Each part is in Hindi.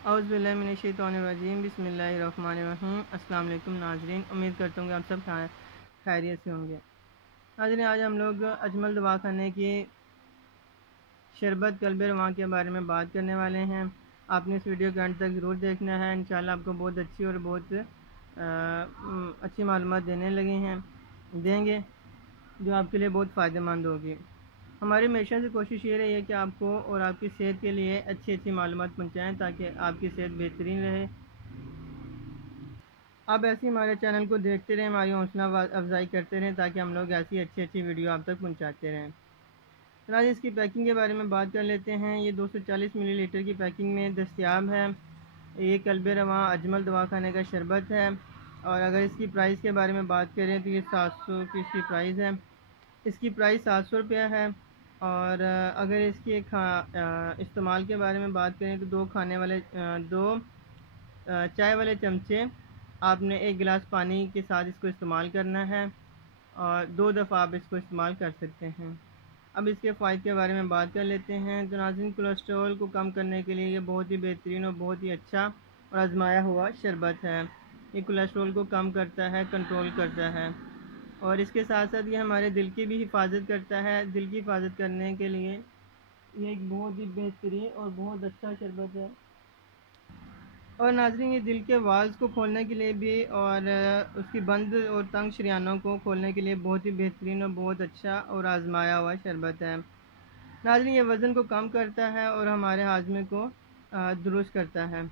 औज़ुबिल्लाहिमिनश्शैतानिर्रजीम बिस्मिल्लाहिर्रहमानिर्रहीम। अस्सलाम वालेकुम नाज़रीन, उम्मीद करता हूँ कि आप सब खैरियत से होंगे। नाज़रीन, आज हम लोग अजमल दवाखाने की शरबत कल्ब रवां के बारे में बात करने वाले हैं। आपने इस वीडियो के अंत तक ज़रूर देखना है। इंशाल्लाह आपको बहुत अच्छी और बहुत अच्छी मालूमात देंगे जो आपके लिए बहुत फ़ायदेमंद होगी। हमारी हमेशा से कोशिश ये रही है कि आपको और आपकी सेहत के लिए अच्छी अच्छी मालूमात पहुँचाएँ ताकि आपकी सेहत बेहतरीन रहे। आप ऐसे ही हमारे चैनल को देखते रहें, हमारी हौसला अफजाई करते रहें ताकि हम लोग ऐसी अच्छी अच्छी वीडियो आप तक पहुँचाते रहें। तो आज इसकी पैकिंग के बारे में बात कर लेते हैं। ये 240 मिलीलीटर की पैकिंग में दस्तयाब है। ये कल्ब रवां अजमल दवाखाने का शरबत है। और अगर इसकी प्राइस के बारे में बात करें तो ये 700 की इसकी प्राइस है। इसकी प्राइस 700 रुपया है। और अगर इसके इस्तेमाल के बारे में बात करें तो दो चाय वाले चमचे आपने एक गिलास पानी के साथ इसको इस्तेमाल करना है और 2 दफ़ा आप इसको इस्तेमाल कर सकते हैं। अब इसके फ़ायदे के बारे में बात कर लेते हैं। तो नाज़रीन, कोलेस्ट्रॉल को कम करने के लिए ये बहुत ही बेहतरीन और बहुत ही अच्छा और आजमाया हुआ शरबत है। ये कोलेस्ट्रॉल को कम करता है, कंट्रोल करता है और इसके साथ साथ ये हमारे दिल की भी हिफाजत करता है। दिल की हिफाजत करने के लिए ये एक बहुत ही बेहतरीन और बहुत अच्छा शरबत है। और नाज़रीन, ये दिल के वाल्व को खोलने के लिए भी और उसकी बंद और तंग शरियानों को खोलने के लिए बहुत ही बेहतरीन और बहुत अच्छा और आजमाया हुआ शरबत है। नाज़रीन, ये वज़न को कम करता है और हमारे हाजमे को दुरुस्त करता है।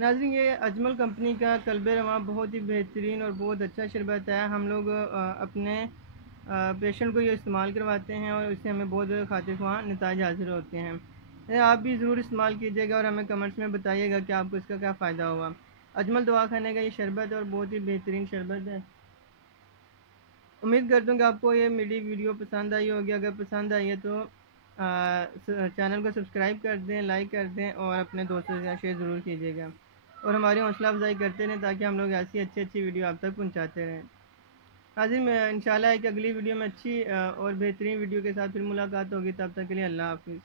नाज़रीन, ये अजमल कंपनी का कल्ब रवां बहुत ही बेहतरीन और बहुत अच्छा शरबत है। हम लोग अपने पेशेंट को ये इस्तेमाल करवाते हैं और इससे हमें बहुत खातिर ख्वाह नताइज हासिल होते हैं। आप भी ज़रूर इस्तेमाल कीजिएगा और हमें कमेंट्स में बताइएगा कि आपको इसका क्या फ़ायदा हुआ। अजमल दवाखाने का ये शरबत है और बहुत ही बेहतरीन शरबत है। उम्मीद करता हूँ कि आपको ये मेरी वीडियो पसंद आई होगी। अगर पसंद आई है तो चैनल को सब्सक्राइब कर दें, लाइक कर दें और अपने दोस्तों के साथ शेयर ज़रूर कीजिएगा और हमारी हौसला अफजाई करते रहें ताकि हम लोग ऐसी अच्छी अच्छी वीडियो आप तक पहुँचाते रहें। हाजिर में इंशाल्लाह एक अगली वीडियो में अच्छी और बेहतरीन वीडियो के साथ फिर मुलाकात होगी। तब तक के लिए अल्लाह हाफिज़।